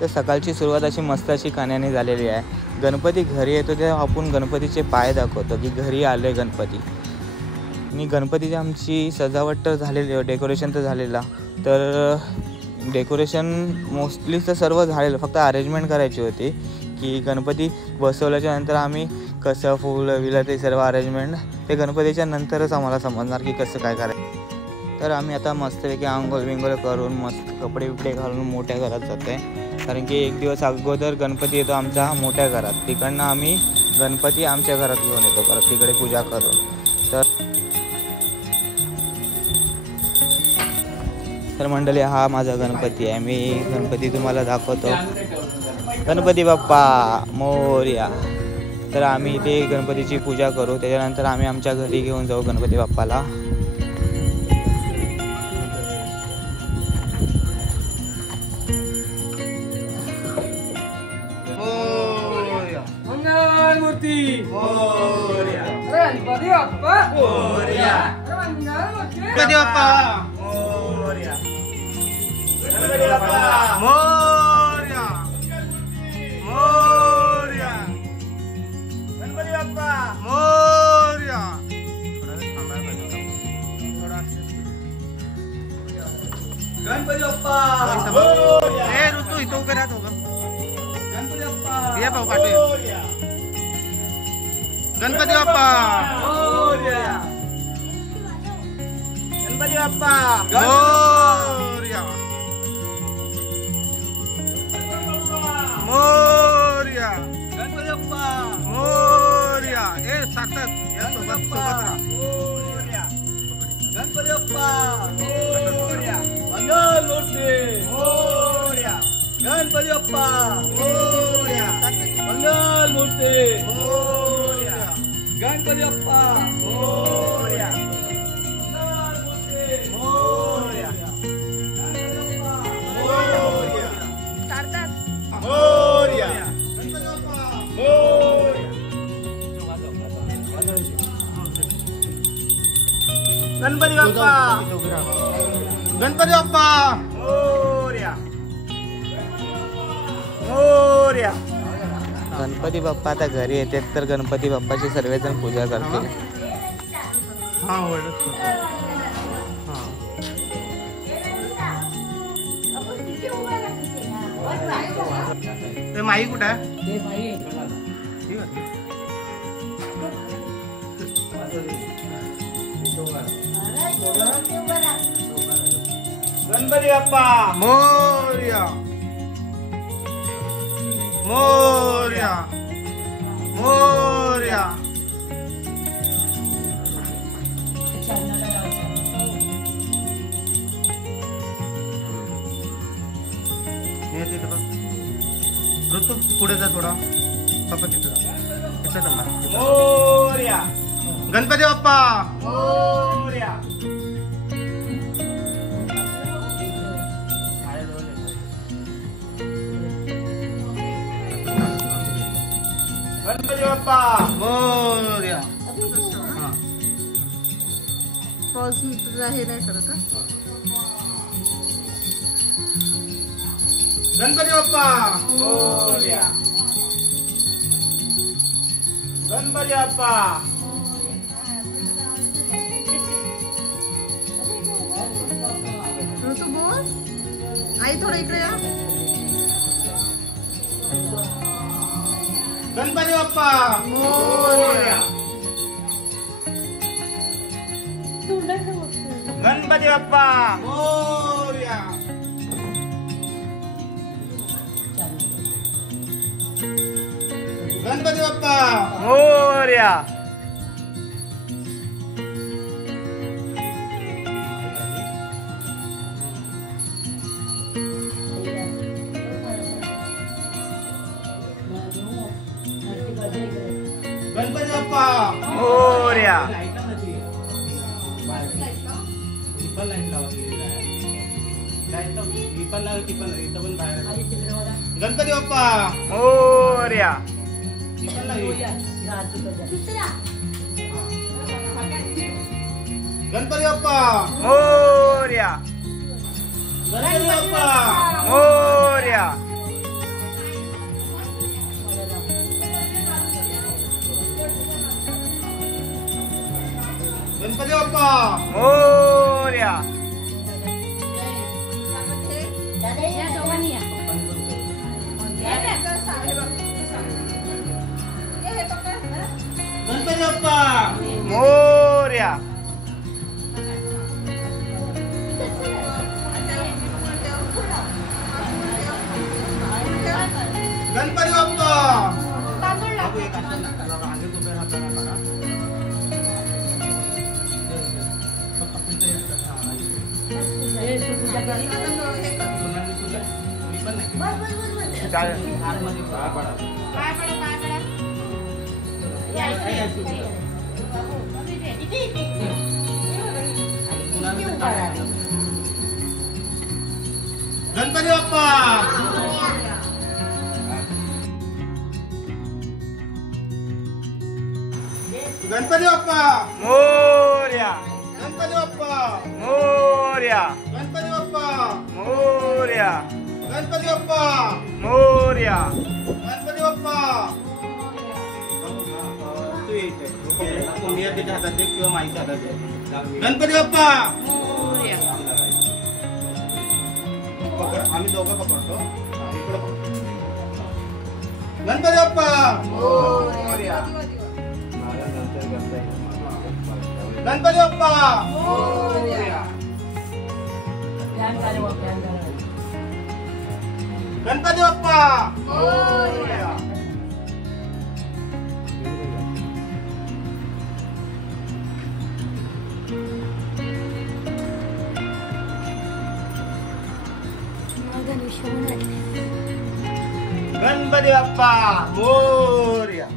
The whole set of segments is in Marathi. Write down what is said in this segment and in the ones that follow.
तर सकाळची सुरुवात अशी मस्त अशी गाण्याने झालेली आहे. गणपती घरी येतो तेव्हा आपण गणपतीचे पाय दाखवतो की घरी आले गणपती. आणि गणपतीची आमची सजावट तर झालेली, डेकोरेशन तर झालेला. तर डेकोरेशन मोस्टली तर सर्व झालेलं, फक्त अरेंजमेंट करायची होती की गणपती बसवल्याच्या नंतर आम्ही कसं फुलं विलं ते सर्व अरेंजमेंट ते गणपतीच्या नंतरच आम्हाला समजणार की कसं काय करायचं. तर आम्ही आता मस्तपैकी आंघोळ बिंघोळ करून मस्त कपडे बिपडे घालून मोठ्या घरात जातो आहे. कारण की एक दिवस अगोदर गणपती येतो आमचा मोठ्या घरात. तिकडनं आम्ही गणपती आमच्या घरात घेऊन येतो परत तिकडे पूजा करून. तर मंडळी हा माझा गणपती आहे. मी गणपती तुम्हाला दाखवतो. गणपती बाप्पा मोरया. तर आम्ही इथे गणपतीची पूजा करू, त्याच्यानंतर आम्ही आमच्या घरी घेऊन जाऊ गणपती बाप्पाला. मंगलमूर्ती मोरया, गणपती बाप्पा मोरया, गणपती बाप्पा मोरया, गणपती बाप्पा मोरया, मोरया, गणपती बाप्पा मोरया. गणपती बाप्पा मोरया. हे ऋतू इथं उभे राहतो का? गणपती बाप्पा ये भाऊ पाठवूया. गणपती बाप्पा मोरया, गणपती बाप्पा मोरया, मोरया, गणपती बाप्पा मोरया. ए सार्थक या सोबत राहा. मोरया, गणपती बाप्पा मोरया, मंगलमूर्ती मोरया, गणपती बाप्पा मोरया, मंगलमूर्ती मोरया, गणपती बाप्पा मोरया, मंगलमूर्ती मोरया, गणपती बाप्पा मोरया, मोरया, गणपती बाप्पा मोरया, गणपती बाप्पा, गणपती बाप्पा मोरया, मोरया. गणपती बाप्पा आता घरी येतात तर गणपती बाप्पाची सर्वजण पूजा करतील. ते माई कुठे आहे? गणपती बाप्पा मोरया, मोरया, मोरया. ऋतू पुढे जा थोडा. पप्पा तिथं मोरया, गणपती बाप्पा मोरया, गणपती बाप्पा मोरया. पाऊस हे नाही करत. गणपती बाप्पा मोरया, गणपती बाप्पा. ऋतू बोल. आई थोडं इकडे या. गणपती बाप्पा मोरया, गणपती बाप्पा मोरया, गणपती बाप्पा मोरया, गणपती बाप्पा मोरया. गणपती बाप्पा मोरया, गणपती बाप्पा मोरया, गणपती बाप्पा मोरया, बाप्पा मोरया. गणपती बाप्पा मोरया. गणपती बाप्पा. गणपती बाप्पा. गणपती बाप्पा मोरया. गणपती बाप्पा मोरया. गणपती बाप्पा मोरया. गणपती बाप्पा मोरया. गणपती बाप्पा. किंवा माहिती गणपती बाप्पा. आम्ही दोघं पकडतो. गणपती बाप्पा मोरया. गणपती बाप्पा मोरया. गणपती बाप्पा मोरया. गणपती बाप्पा मोरया.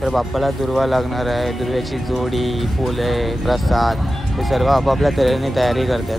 तर बाप्पाला दुर्वा लागणार आहे. दुर्व्याची जोडी, फुले, प्रसाद हे सर्व आपापल्या तऱ्हेने तयारी करतात.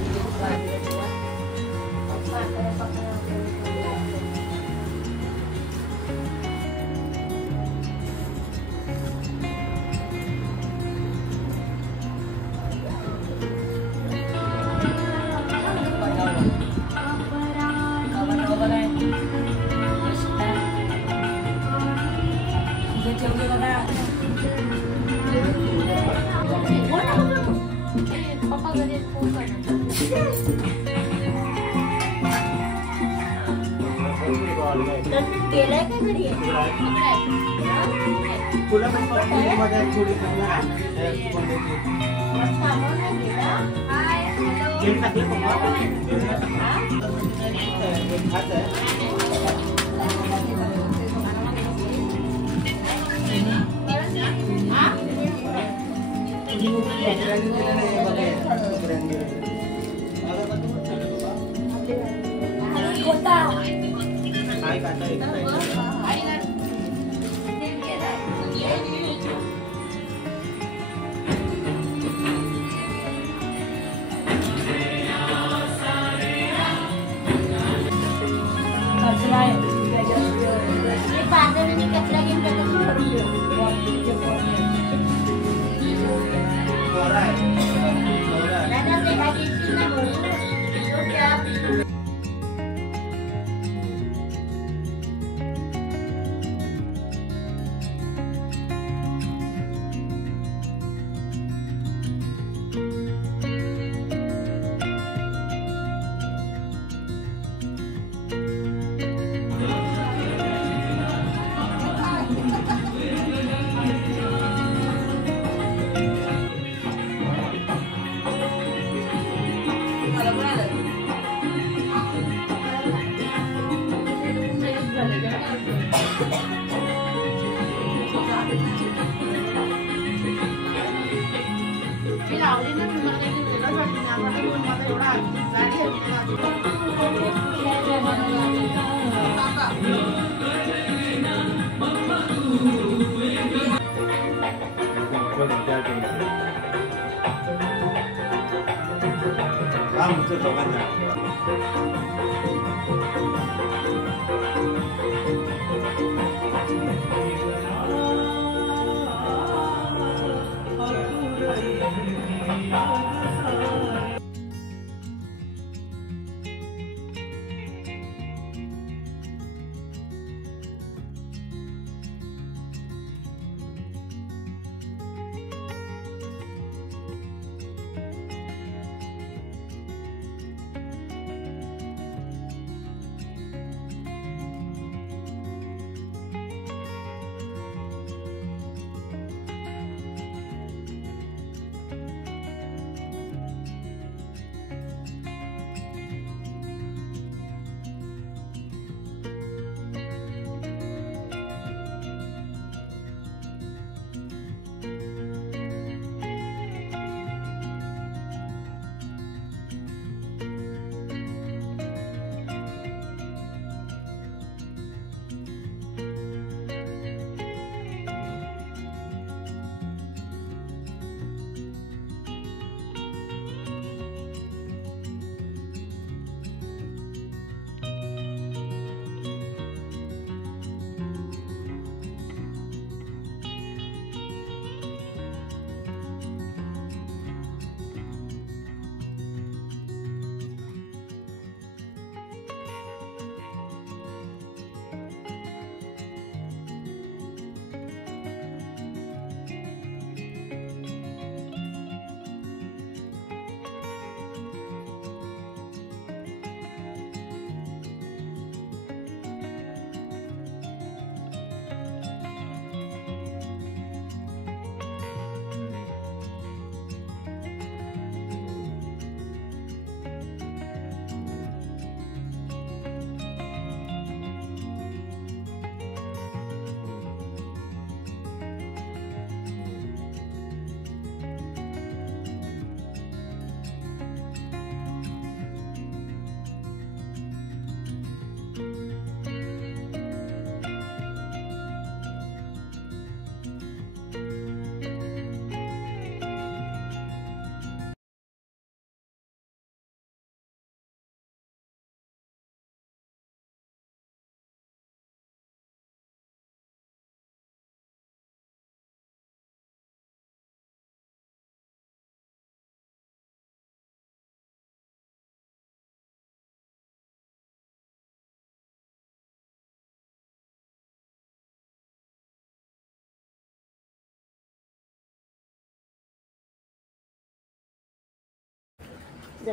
आमचं दोघांना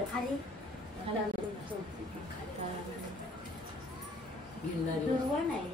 खाली नाही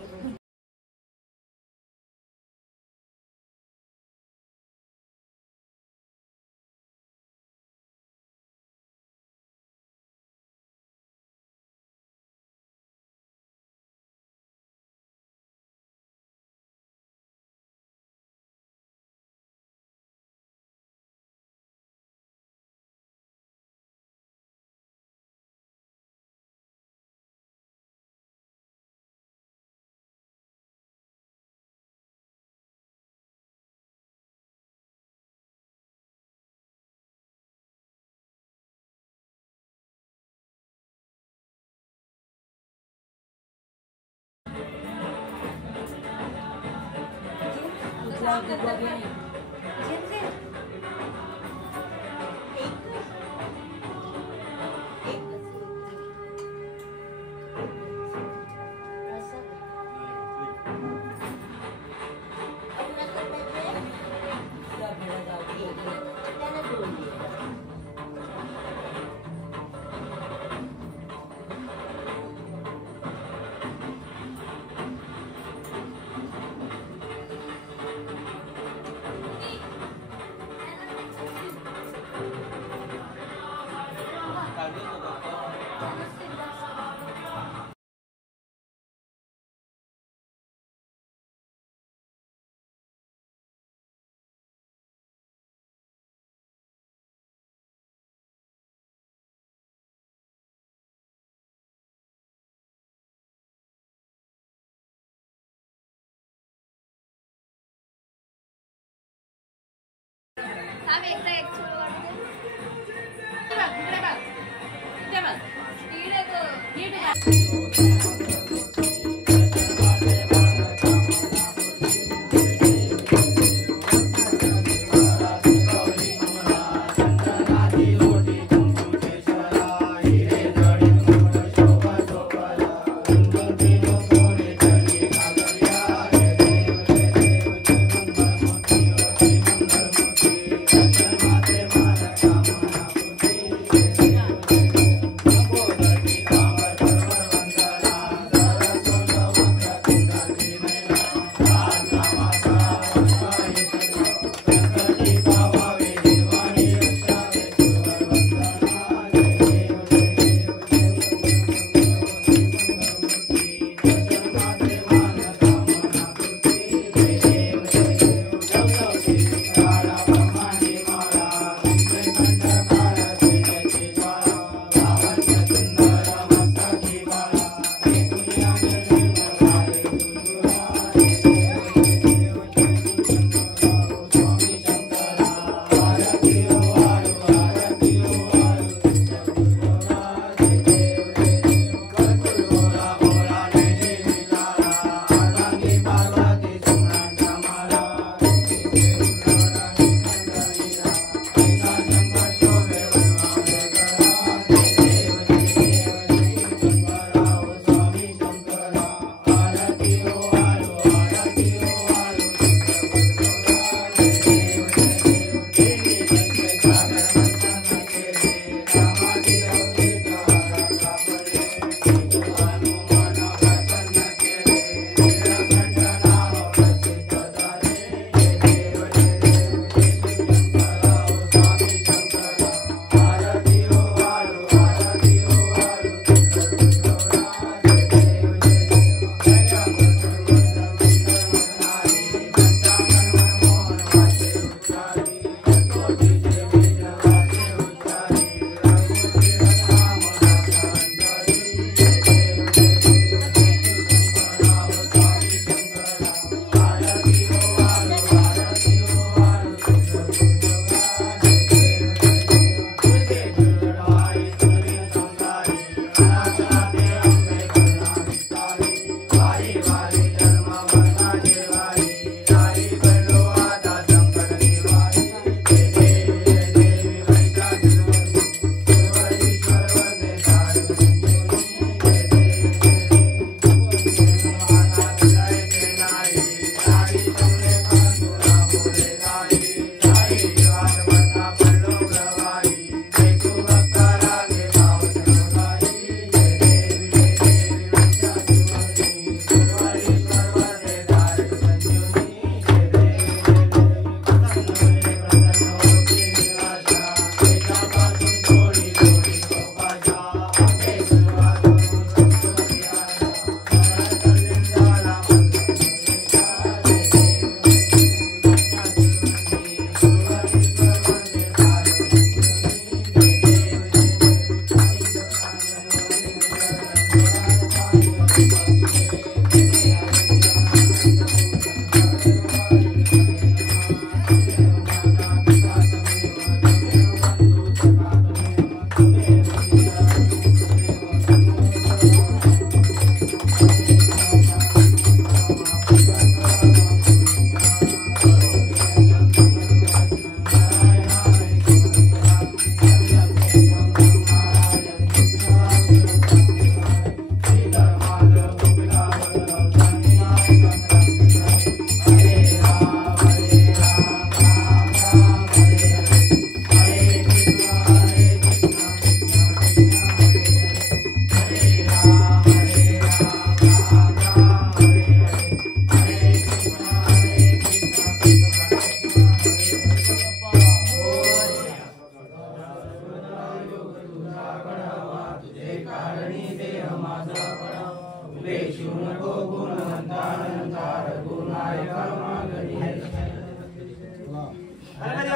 गणपती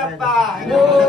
बाप्पा